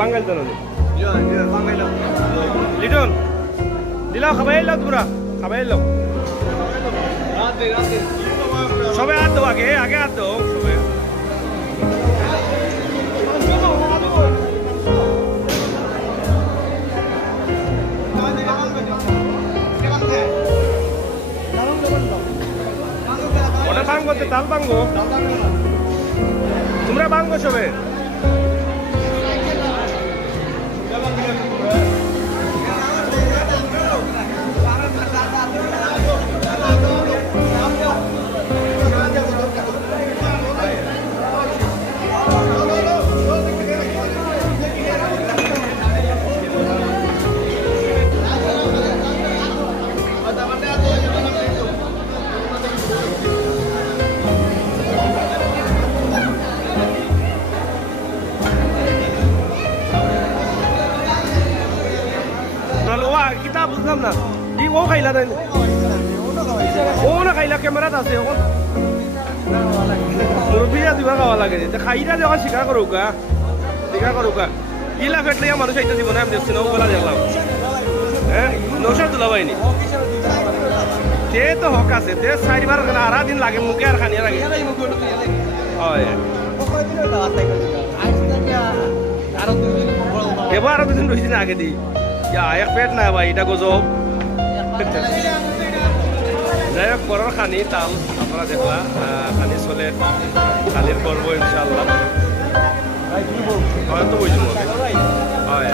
বাঙ্গাইল তো নদী লিটন দিলাও খাবাই এলাও তোমরা খাবাই এলাও সবে হাত দাও আগে আগে হাত দাও সবে ওটা ভাঙ্গো তো তাল ভাঙ্গো তোমরা ভাঙ্গো সবে kita বুঝলাম না ই ও খাইলা দেন ও না খাইলা ক্যামেরাত আছে এখন মুরব্বিয়া দিবা খাওয়া লাগে যে খাইরা দেওয়া শিকার করুকা ইলা ফেটলে মানুষ আইতে দিব না আমি দেখছি না ওগুলা দেখলাম হ্যাঁ নৌসার তোলা পাইনি তে তো হক আছে তে চারিবার আড়া দিন লাগে মুখে আর খানিয়া লাগে হয় এবার আরো দুদিন রয়েছে আগে দিই এক পেট না ভাই এটা গজব যাই হোক পরের খানি তাল আপনারা দেখলা খানি চলে খানির করবো ইনশাল্লাহ হয়তো বলছি হয়